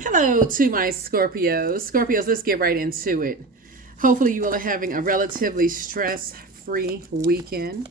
Hello to my Scorpios. Scorpios, let's get right into it. Hopefully, you all are having a relatively stress free weekend.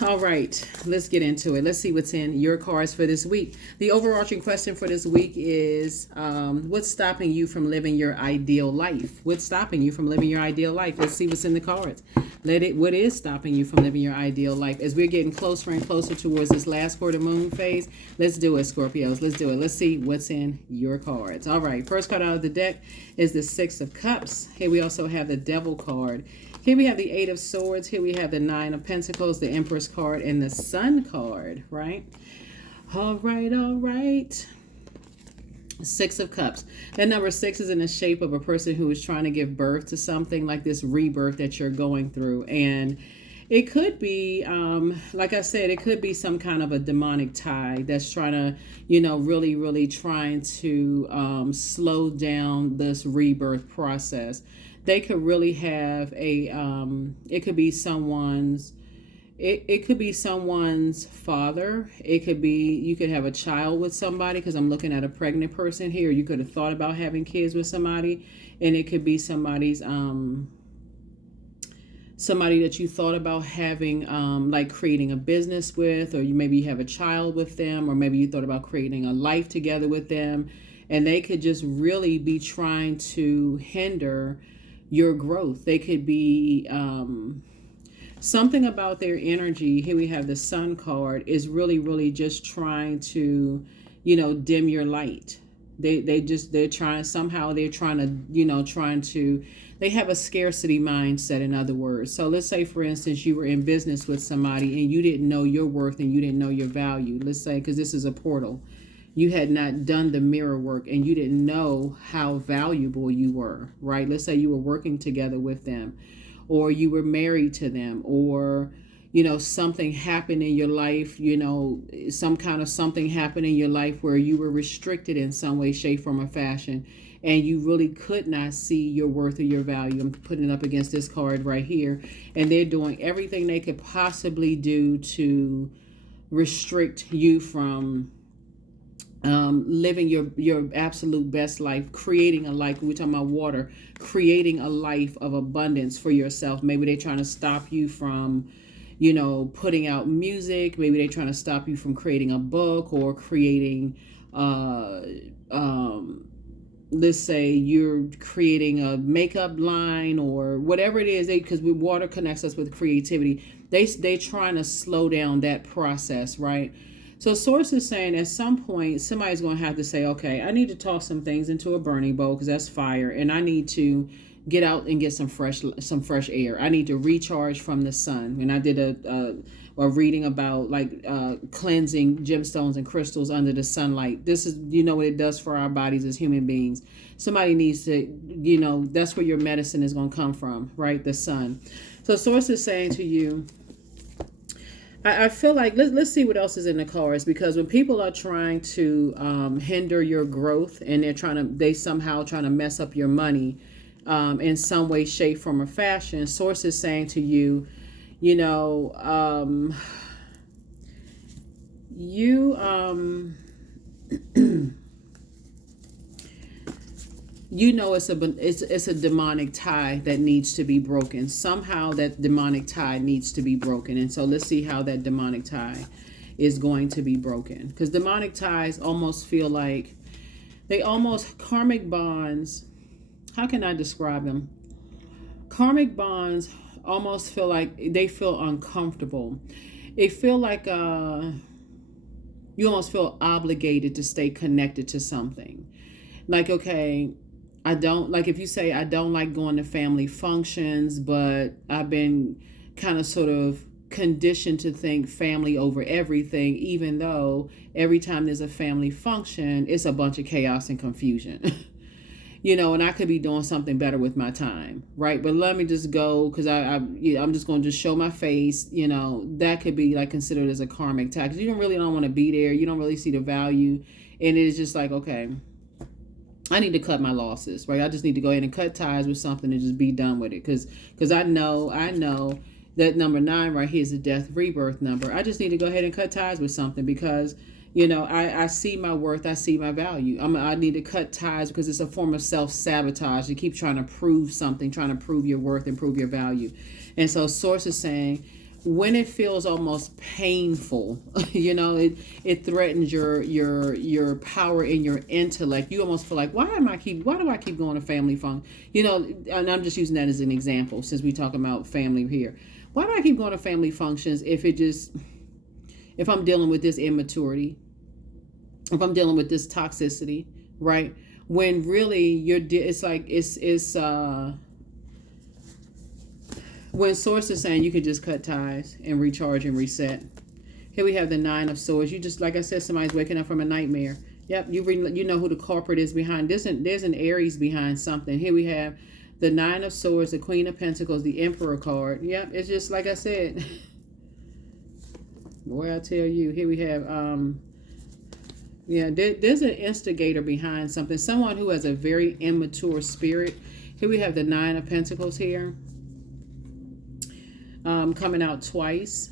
All right, let's get into it. Let's see what's in your cards for this week. The overarching question for this week is what's stopping you from living your ideal life? What's stopping you from living your ideal life? Let's see what's in the cards. What is stopping you from living your ideal life? As we're getting closer and closer towards this last quarter moon phase, let's do it, Scorpios. Let's do it. Let's see what's in your cards. All right, first card out of the deck is the Six of Cups. Here we also have the Devil card. Here we have the Eight of Swords. Here we have the Nine of Pentacles, the Empress card, and the Sun card, right? All right, all right. Six of Cups. That number six is in the shape of a person who is trying to give birth to something, like this rebirth that you're going through. And it could be, like I said, it could be some kind of a demonic tie that's trying to, really, really trying to slow down this rebirth process. They could really have it could be someone's it could be someone's father. It could be, you could have a child with somebody, because I'm looking at a pregnant person here. You could have thought about having kids with somebody, and it could be somebody's somebody that you thought about having, like creating a business with, or maybe you have a child with them, or maybe you thought about creating a life together with them, and they could just really be trying to hinder your growth. They could be something about their energy. Here we have the Sun card, is really, really just trying to, dim your light. They're trying, somehow they're trying to, they have a scarcity mindset, in other words. So let's say, for instance, you were in business with somebody and you didn't know your worth and you didn't know your value. Let's say, because this is a portal, you had not done the mirror work and you didn't know how valuable you were, right? Let's say you were working together with them, or you were married to them, or something happened in your life, some kind of something happened in your life where you were restricted in some way, shape, form, or fashion, and you really could not see your worth or your value. I'm putting it up against this card right here, and they're doing everything they could possibly do to restrict you from living your absolute best life, creating a life. We're talking about water, creating a life of abundance for yourself. Maybe they're trying to stop you from, putting out music. Maybe they're trying to stop you from creating a book, or creating, let's say you're creating a makeup line, or whatever it is. Because water connects us with creativity. They trying to slow down that process, right? So Source is saying at some point, somebody's going to have to say, okay, I need to toss some things into a burning bowl, because that's fire. And I need to get out and get some fresh air. I need to recharge from the sun. And I did a reading about cleansing gemstones and crystals under the sunlight. This is, what it does for our bodies as human beings. Somebody needs to, that's where your medicine is going to come from, right? The sun. So Source is saying to you, I feel like let's see what else is in the cards, because when people are trying to hinder your growth, and they somehow trying to mess up your money in some way, shape, form, or fashion, Source is saying to you, it's a demonic tie that needs to be broken. Somehow that demonic tie needs to be broken. And so let's see how that demonic tie is going to be broken. Because demonic ties almost feel like karmic bonds. How can I describe them? Karmic bonds almost feel like they feel uncomfortable. They feel like you almost feel obligated to stay connected to something. Like, okay, if you say, I don't like going to family functions, but I've been kind of sort of conditioned to think family over everything, even though every time there's a family function, it's a bunch of chaos and confusion. And I could be doing something better with my time, right? But let me just go, because I'm just going to just show my face. That could be considered as a karmic tie, because you don't want to be there. You don't really see the value, and it's just like, okay, I need to cut my losses, right? I just need to go ahead and cut ties with something and just be done with it. Because I know that number 9 right here is a death rebirth number. I just need to go ahead and cut ties with something, because You know, I see my worth, I see my value. I need to cut ties because it's a form of self-sabotage. You keep trying to prove something, trying to prove your worth and prove your value. And so Source is saying, when it feels almost painful, you know, it threatens your power and your intellect. You almost feel like, why do I keep going to family function? You know, and I'm just using that as an example since we talk about family here. Why do I keep going to family functions if I'm dealing with this immaturity, if I'm dealing with this toxicity, right? When really when Source is saying you can just cut ties and recharge and reset. Here we have the Nine of Swords. You just, like I said, somebody's waking up from a nightmare. Yep, you know who the culprit is behind. There's an Aries behind something. Here we have the Nine of Swords, the Queen of Pentacles, the Emperor card. Yep, it's just like I said. Boy, I tell you, here we have, there's an instigator behind something. Someone who has a very immature spirit. Here we have the Nine of Pentacles here. Coming out twice.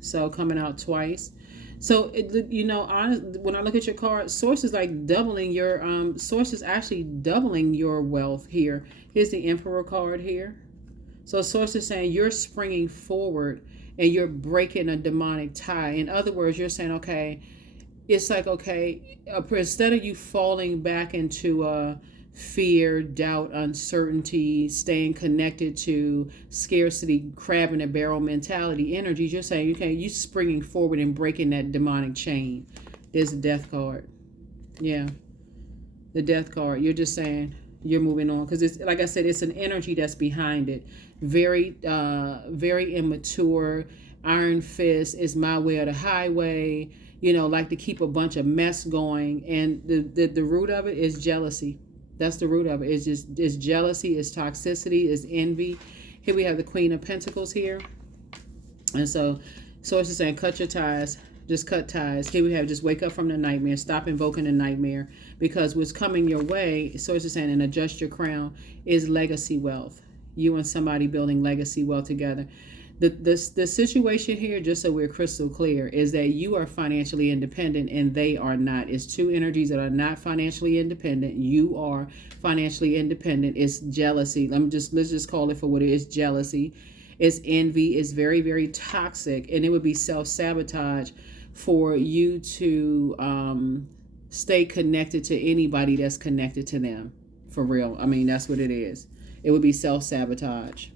So coming out twice. So, when I look at your card, Source is like doubling your, Source is actually doubling your wealth here. Here's the Emperor card here. So Source is saying you're springing forward and you're breaking a demonic tie. In other words, you're saying, okay, it's like, okay, instead of you falling back into fear, doubt, uncertainty, staying connected to scarcity, crab in a barrel mentality energies, you're saying, okay, you springing forward and breaking that demonic chain. There's a Death card. Yeah, the Death card. You're just saying you're moving on because it's, like I said, it's an energy that's behind it. Very immature. Iron fist is my way or the highway. You know, like to keep a bunch of mess going, and the root of it is jealousy. That's the root of it. It's jealousy, it's toxicity, it's envy. Here we have the Queen of Pentacles here. And so Source is saying, cut your ties. Just cut ties. Here we have, just wake up from the nightmare. Stop invoking the nightmare. Because what's coming your way, Source is saying, and adjust your crown, is legacy wealth. You and somebody building legacy wealth together. The situation here, just so we're crystal clear, is that you are financially independent and they are not. It's two energies that are not financially independent. You are financially independent. It's jealousy. Let's just call it for what it is. Jealousy. It's envy. It's very, very toxic, and it would be self-sabotage for you to stay connected to anybody that's connected to them. For real. I mean, that's what it is. It would be self-sabotage.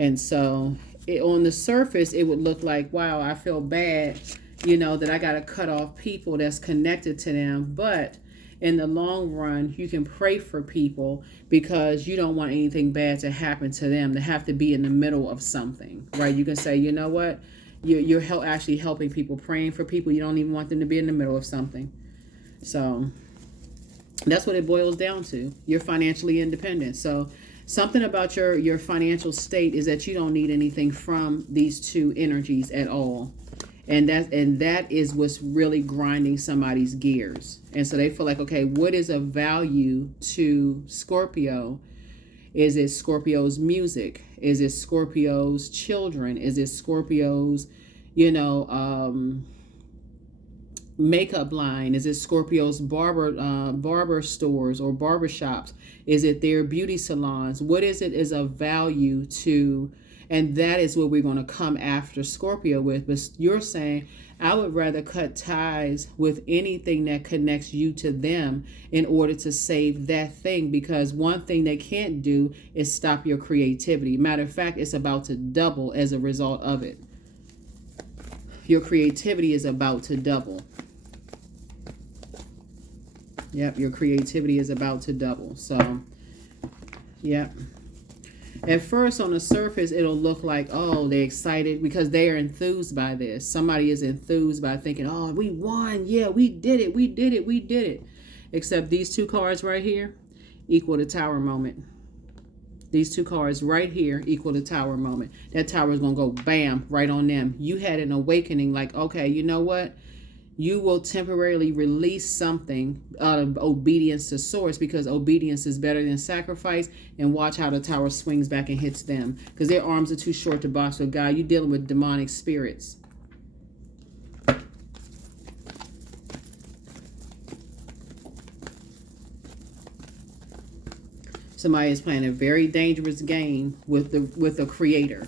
And so on the surface, it would look like, wow, I feel bad, that I got to cut off people that's connected to them. But in the long run, you can pray for people because you don't want anything bad to happen to them, to have to be in the middle of something, right? You can say, you know what? You're actually helping people, praying for people. You don't even want them to be in the middle of something. So that's what it boils down to. You're financially independent. So something about your financial state is that you don't need anything from these two energies at all. And that is what's really grinding somebody's gears. And so they feel like, okay, what is of value to Scorpio? Is it Scorpio's music? Is it Scorpio's children? Is it Scorpio's, makeup line? Is it Scorpio's barber stores or barber shops? Is it their beauty salons? What is it is of value to, and that is what we're going to come after Scorpio with. But you're saying, I would rather cut ties with anything that connects you to them in order to save that thing, because one thing they can't do is stop your creativity. Matter of fact, it's about to double as a result of it. Your creativity is about to double. Yep, your creativity is about to double. So, yep. At first, on the surface, it'll look like, oh, they're excited because they are enthused by this. Somebody is enthused by thinking, oh, we won. Yeah, we did it. We did it. We did it. Except these two cards right here equal the Tower moment. These two cards right here equal the Tower moment. That tower is going to go bam right on them. You had an awakening like, okay, you know what? You will temporarily release something out of obedience to source, because obedience is better than sacrifice. And watch how the tower swings back and hits them, because their arms are too short to box with God. You're dealing with demonic spirits. Somebody is playing a very dangerous game with the creator.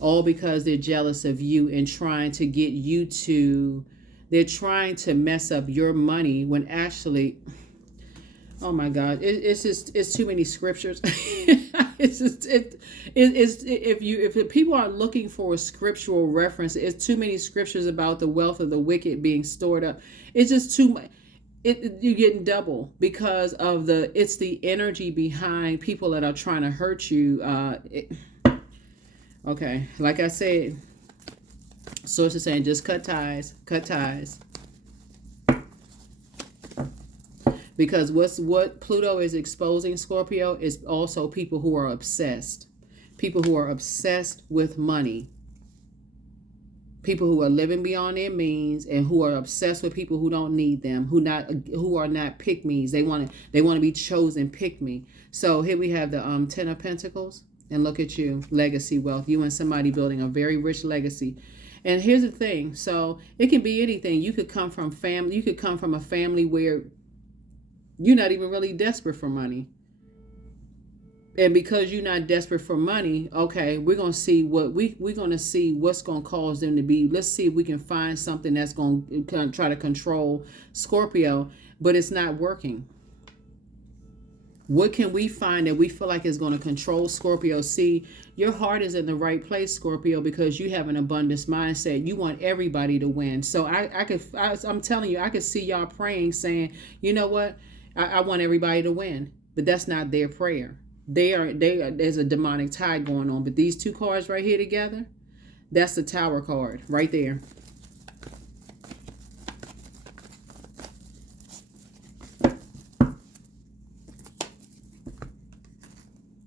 All because they're jealous of you and trying to get you to, they're trying to mess up your money when actually, oh my God, it's just, it's too many scriptures. It's just, if people are looking for a scriptural reference, it's too many scriptures about the wealth of the wicked being stored up. It's just too much. You're getting double because of it's the energy behind people that are trying to hurt you. Okay, like I said, source is saying just cut ties, cut ties. Because what Pluto is exposing, Scorpio, is also people who are obsessed. People who are obsessed with money. People who are living beyond their means and who are obsessed with people who don't need them, who are not pick-me's. They want to be chosen pick-me. So here we have the 10 of Pentacles. And look at you, legacy wealth. You and somebody building a very rich legacy. And here's the thing. So it can be anything. You could come from family. You could come from a family where you're not even really desperate for money. And because you're not desperate for money, okay, we're going to see we're going to see what's going to cause them to be. Let's see if we can find something that's going to try to control Scorpio, but it's not working. What can we find that we feel like is going to control Scorpio? See, your heart is in the right place, Scorpio, because you have an abundance mindset. You want everybody to win. So I'm telling you, I could see y'all praying saying, you know what? I want everybody to win, but that's not their prayer. There's a demonic tide going on. But these two cards right here together, that's the Tower card right there.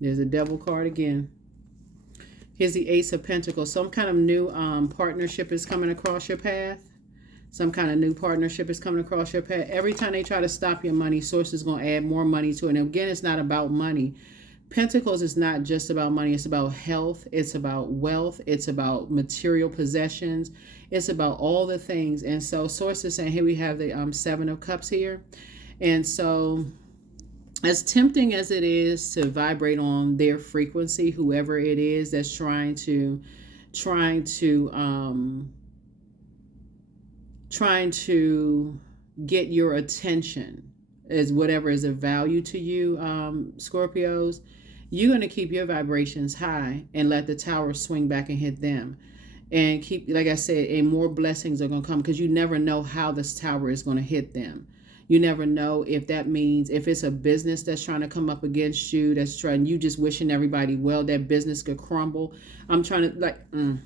There's a Devil card again. Here's the Ace of Pentacles. Some kind of new partnership is coming across your path. Some kind of new partnership is coming across your path. Every time they try to stop your money, Source is going to add more money to it. And again, it's not about money. Pentacles is not just about money. It's about health. It's about wealth. It's about material possessions. It's about all the things. And so Source is saying, here we have the 7 of Cups here. And so as tempting as it is to vibrate on their frequency, whoever it is that's trying to get your attention as whatever is of value to you, Scorpios, you're going to keep your vibrations high and let the Tower swing back and hit them. And keep, like I said, and more blessings are going to come because you never know how this Tower is going to hit them. You never know if that means, if it's a business that's trying to come up against you, you just wishing everybody well, that business could crumble. I'm trying to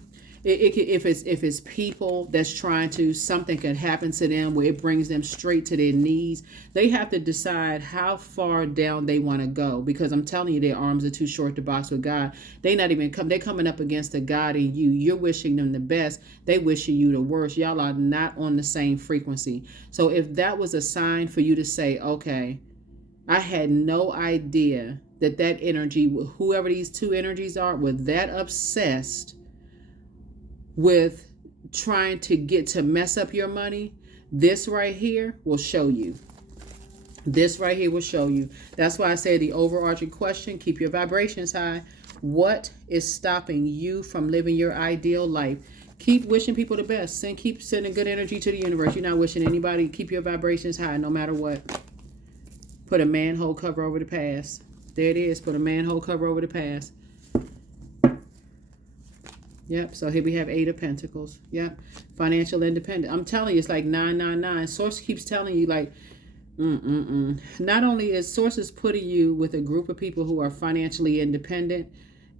if it's people that's trying to, something could happen to them where it brings them straight to their knees. They have to decide how far down they want to go, because I'm telling you, their arms are too short to box with God. They're coming up against a God in you. You're wishing them the best. They wishing you the worst. Y'all are not on the same frequency. So if that was a sign for you to say, okay, I had no idea that energy, whoever these two energies are, were that obsessed with trying to mess up your money, this right here will show you. This right here will show you. That's why I say the overarching question, keep your vibrations high. What is stopping you from living your ideal life? Keep wishing people the best. Keep sending good energy to the universe. You're not wishing anybody. Keep your vibrations high no matter what. Put a manhole cover over the past. There it is. Put a manhole cover over the past. Yep, so here we have 8 of Pentacles. Yep, financial independence. I'm telling you, it's like 999. Source keeps telling you, like, Not only is Source putting you with a group of people who are financially independent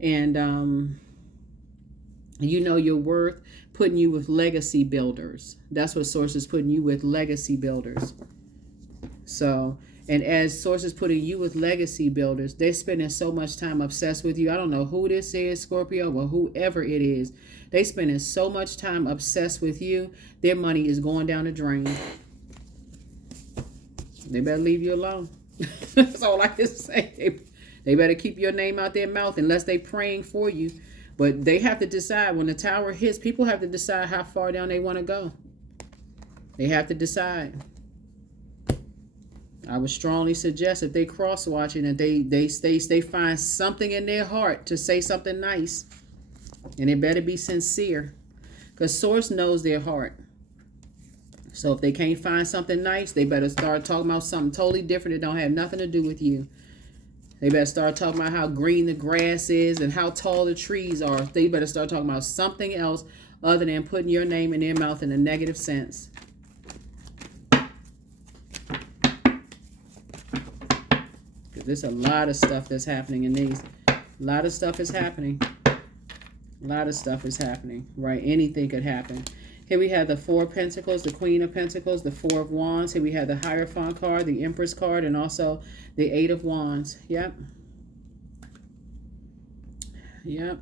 and you know your worth, putting you with legacy builders. That's what Source is putting you with, legacy builders. So, and as Source is putting you with legacy builders, they're spending so much time obsessed with you. I don't know who this is, Scorpio, or whoever it is. They spending so much time obsessed with you, their money is going down the drain. They better leave you alone. That's all I can say. They better keep your name out their mouth unless they praying for you. But they have to decide when the tower hits. People have to decide how far down they want to go. They have to decide. I would strongly suggest if they cross watching that they find something in their heart to say something nice, and it better be sincere, because Source knows their heart. So if they can't find something nice, they better start talking about something totally different that don't have nothing to do with you. They better start talking about how green the grass is and how tall the trees are. They better start talking about something else other than putting your name in their mouth in a negative sense. There's a lot of stuff that's happening in these. A lot of stuff is happening. A lot of stuff is happening, right? Anything could happen. Here we have the Four of Pentacles, the Queen of Pentacles, the Four of Wands. Here we have the Hierophant card, the Empress card, and also the Eight of Wands. Yep. Yep.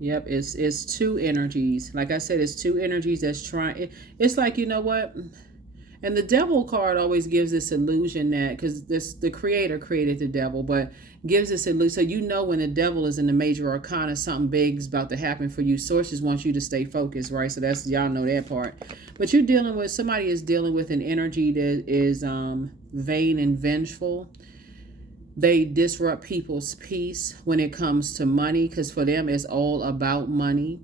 Yep, it's two energies. Like I said, it's two energies that's trying. It's like, you know what? And the Devil card always gives this illusion that, because the Creator created the Devil, but gives this illusion. So you know when the Devil is in the major arcana, something big is about to happen for you. Sources want you to stay focused, right? So that's, y'all know that part. But you're dealing with, somebody is dealing with an energy that is vain and vengeful. They disrupt people's peace when it comes to money, because for them it's all about money.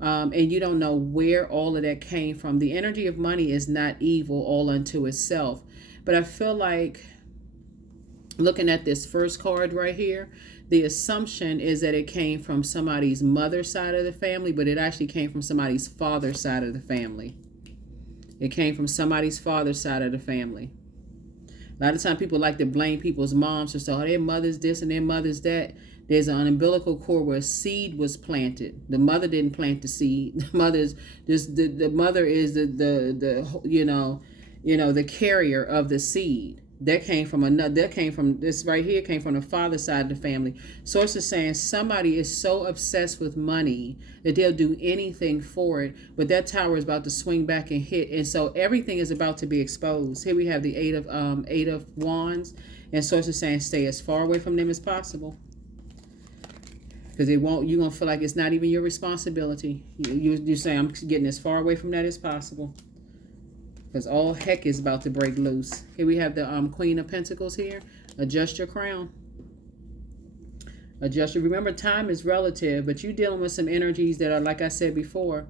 And you don't know where all of that came from. The energy of money is not evil all unto itself. But I feel like looking at this first card right here, the assumption is that it came from somebody's mother side of the family, but it actually came from somebody's father side of the family. It came from somebody's father side of the family. A lot of times people like to blame people's moms for so their mother's this and their mother's that. There's an umbilical cord where a seed was planted. The mother didn't plant the seed. The mother's just the mother is the you know the carrier of the seed. That came from another. That came from this right here. Came from the father side of the family. Source is saying somebody is so obsessed with money that they'll do anything for it. But that tower is about to swing back and hit, and so everything is about to be exposed. Here we have the Eight of Wands, and Source is saying stay as far away from them as possible. Because it won't, you're going to feel like it's not even your responsibility. You say, I'm getting as far away from that as possible. Because all heck is about to break loose. Here we have the Queen of Pentacles here. Adjust your crown. Adjust your, remember time is relative, but you're dealing with some energies that are, like I said before,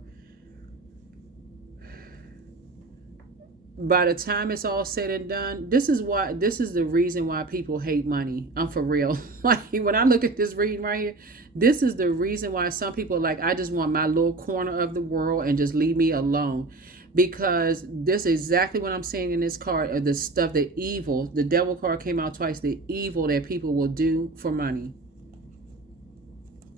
by the time it's all said and done, this is the reason why people hate money. I'm for real. Like when I look at this reading right here, this is the reason why some people are like, I just want my little corner of the world and just leave me alone. Because this is exactly what I'm saying in this card of the stuff, the evil. The Devil card came out twice. The evil that people will do for money.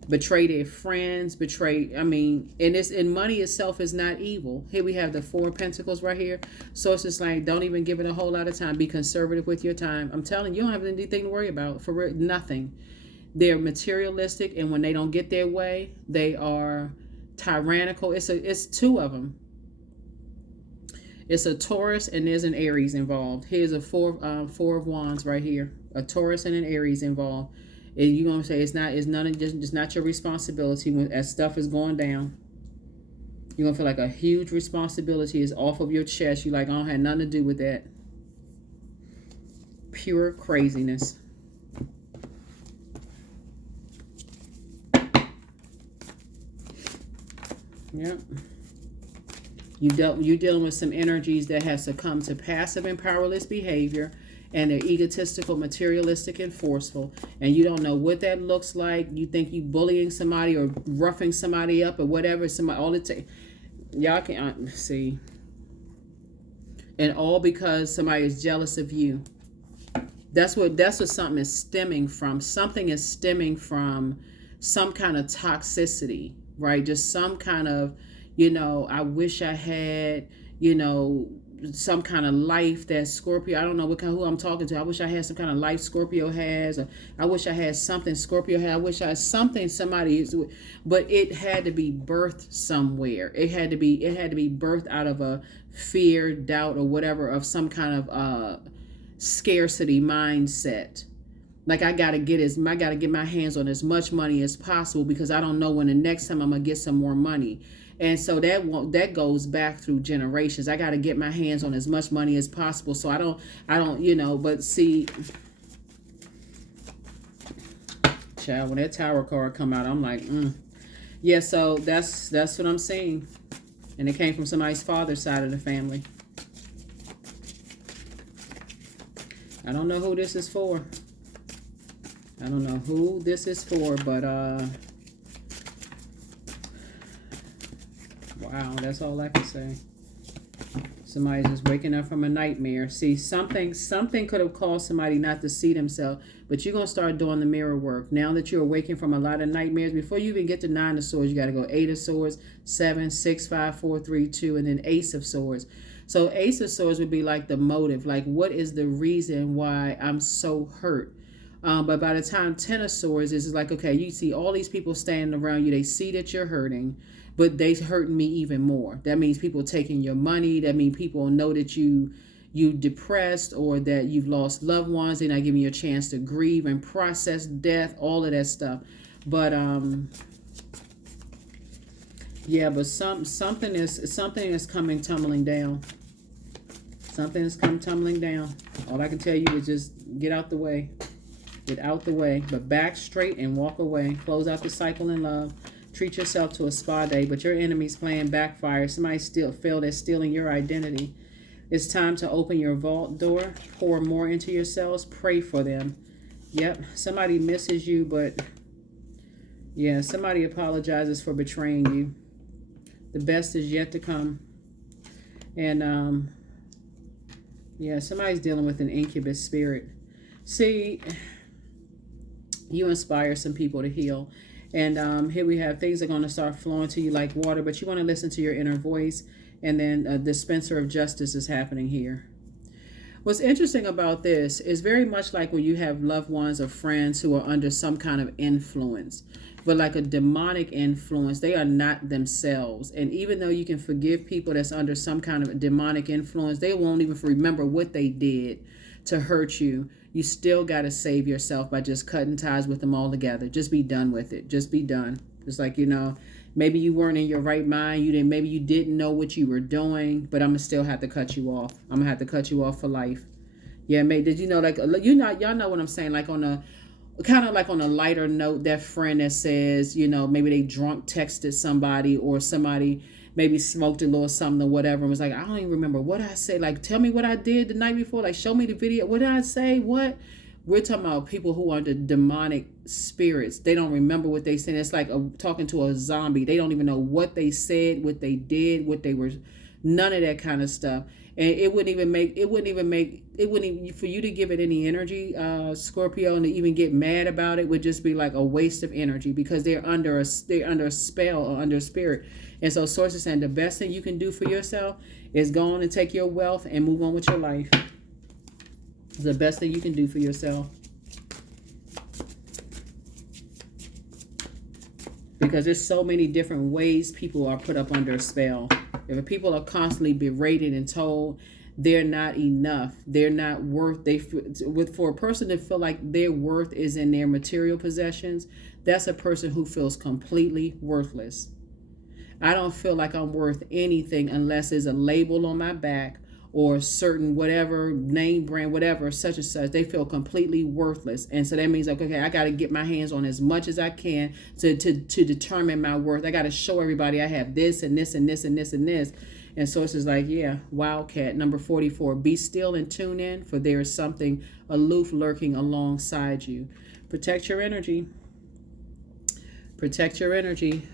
Betray their friends, and money itself is not evil. Here we have the Four of Pentacles right here. Sources like, don't even give it a whole lot of time. Be conservative with your time. I'm telling you, you don't have anything to worry about. For real, nothing. They're materialistic, and when they don't get their way, they are tyrannical. It's two of them. It's a Taurus and there's an Aries involved. Here's a four of Wands right here. A Taurus and an Aries involved. And you're gonna say it's not your responsibility when as stuff is going down. You're gonna feel like a huge responsibility is off of your chest. You're like, I don't have nothing to do with that. Pure craziness. Yep. You're dealing with some energies that have succumbed to passive and powerless behavior, and they're egotistical, materialistic, and forceful. And you don't know what that looks like. You think you bullying somebody or roughing somebody up or whatever. Y'all can see. And all because somebody is jealous of you. That's what something is stemming from. Something is stemming from some kind of toxicity, right? Just some kind of, I wish I had, some kind of life that Scorpio, I don't know who I'm talking to. I wish I had some kind of life Scorpio has, or I wish I had something Scorpio had. I wish I had something somebody is, but it had to be birthed somewhere. It had to be birthed out of a fear, doubt, or whatever of some kind of scarcity mindset. Like I gotta get my hands on as much money as possible because I don't know when the next time I'm gonna get some more money. And so that goes back through generations. I got to get my hands on as much money as possible. So I don't, but see, child, when that tower card come out, I'm like, yeah, so that's what I'm seeing. And it came from somebody's father's side of the family. I don't know who this is for. I don't know who this is for, but wow, that's all I can say. Somebody's just waking up from a nightmare. See, something could have caused somebody not to see themselves, but you're going to start doing the mirror work. Now that you're awakening from a lot of nightmares, before you even get to 9 of Swords, you got to go 8 of Swords, 7, 6, 5, 4, 3, 2, and then Ace of Swords. So Ace of Swords would be like the motive, like what is the reason why I'm so hurt? But by the time 10 of Swords is like, okay, you see all these people standing around you. They see that you're hurting, but they hurting me even more. That means people taking your money. That means people know that you depressed or that you've lost loved ones. They're not giving you a chance to grieve and process death, all of that stuff. But yeah, but something is coming tumbling down. Something is coming tumbling down. All I can tell you is just get out the way. Get out the way, but back straight and walk away. Close out the cycle in love. Treat yourself to a spa day, but your enemy's playing backfire. Somebody still feel they're stealing your identity. It's time to open your vault door. Pour more into yourselves. Pray for them. Yep, somebody misses you, but yeah, somebody apologizes for betraying you. The best is yet to come. And yeah, somebody's dealing with an incubus spirit. See, you inspire some people to heal. And here we have things are going to start flowing to you like water, but you want to listen to your inner voice. And then a dispenser of justice is happening here. What's interesting about this is very much like when you have loved ones or friends who are under some kind of influence, but like a demonic influence. They are not themselves. And even though you can forgive people that's under some kind of demonic influence, they won't even remember what they did to hurt you. You still got to save yourself by just cutting ties with them altogether. Just be done with it. Just be done. It's like, maybe you weren't in your right mind. Maybe you didn't know what you were doing, but I'm going to still have to cut you off. I'm going to have to cut you off for life. Yeah, did you know, like, y'all know what I'm saying? Like on a, kind of like on a lighter note, that friend that says, maybe they drunk texted somebody or somebody maybe smoked a little something or whatever and was like, I don't even remember what I said. Like, tell me what I did the night before. Like, show me the video. What did I say? What? We're talking about people who are the demonic spirits. They don't remember what they said. It's like talking to a zombie. They don't even know what they said, what they did, what they were, none of that kind of stuff. And it wouldn't even for you to give it any energy, Scorpio, and to even get mad about it would just be like a waste of energy, because they're under a spell or under a spirit. And so Source is saying the best thing you can do for yourself is go on and take your wealth and move on with your life. It's the best thing you can do for yourself. Because there's so many different ways people are put up under a spell. If people are constantly berated and told they're not enough, they're not worth, for a person to feel like their worth is in their material possessions, that's a person who feels completely worthless. I don't feel like I'm worth anything unless there's a label on my back or certain whatever name brand, whatever, such and such. They feel completely worthless. And so that means like, okay, I got to get my hands on as much as I can to determine my worth. I got to show everybody I have this and this and this and this and this. And so it's just like, yeah, Wildcat, number 44. Be still and tune in, for there is something aloof lurking alongside you. Protect your energy. Protect your energy.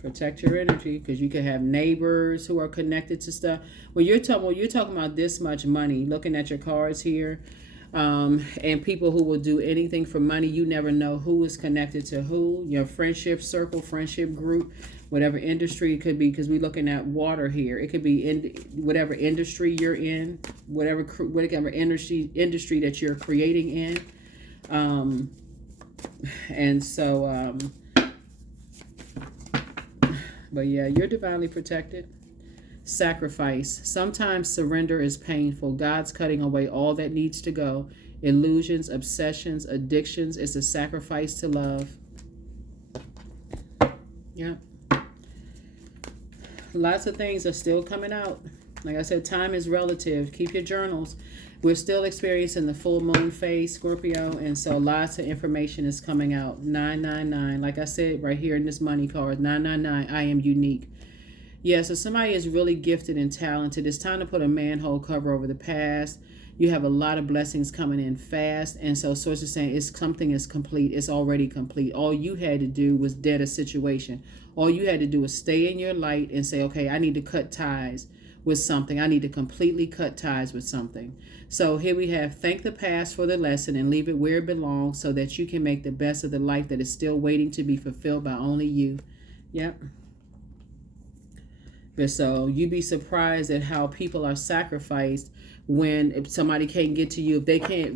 Protect your energy, because you could have neighbors who are connected to stuff. When you're talking about this much money, looking at your cards here, and people who will do anything for money, you never know who is connected to who. Your friendship circle, friendship group, whatever industry it could be, because we're looking at water here. It could be in whatever industry you're in, whatever industry that you're creating in, and so. But yeah, you're divinely protected. Sacrifice. Sometimes surrender is painful. God's cutting away all that needs to go. Illusions, obsessions, addictions. It's a sacrifice to love. Yeah. Lots of things are still coming out. Like I said, time is relative. Keep your journals. We're still experiencing the full moon phase, Scorpio, and so lots of information is coming out. 999, like I said right here in this money card, 999, I am unique. Yeah, so somebody is really gifted and talented. It's time to put a manhole cover over the past. You have a lot of blessings coming in fast. And so source is saying it's something is complete. It's already complete. All you had to do was dead a situation. All you had to do was stay in your light and say, okay, I need to cut ties with something. I need to completely cut ties with something. So here we have thank the past for the lesson and leave it where it belongs so that you can make the best of the life that is still waiting to be fulfilled by only you. Yep. So you'd be surprised at how people are sacrificed when if somebody can't get to you. If they can't,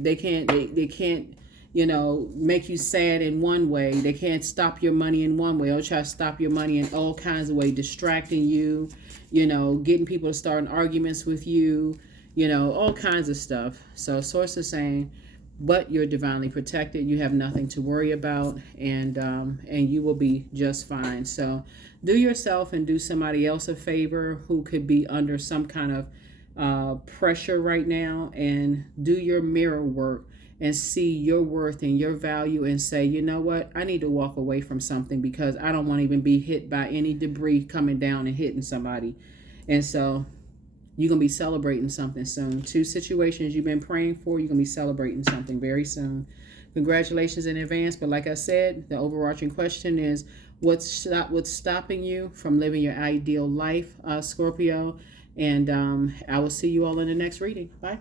make you sad in one way. They can't stop your money in one way or try to stop your money in all kinds of ways, distracting you, getting people to start arguments with you, all kinds of stuff. So source is saying, but you're divinely protected. You have nothing to worry about, and you will be just fine. So do yourself and do somebody else a favor who could be under some kind of pressure right now, and do your mirror work and see your worth and your value and say, you know what, I need to walk away from something because I don't want to even be hit by any debris coming down and hitting somebody. And so you're going to be celebrating something soon. 2 situations you've been praying for, you're going to be celebrating something very soon. Congratulations in advance. But like I said, the overarching question is, what's stopping you from living your ideal life, Scorpio? And I will see you all in the next reading. Bye.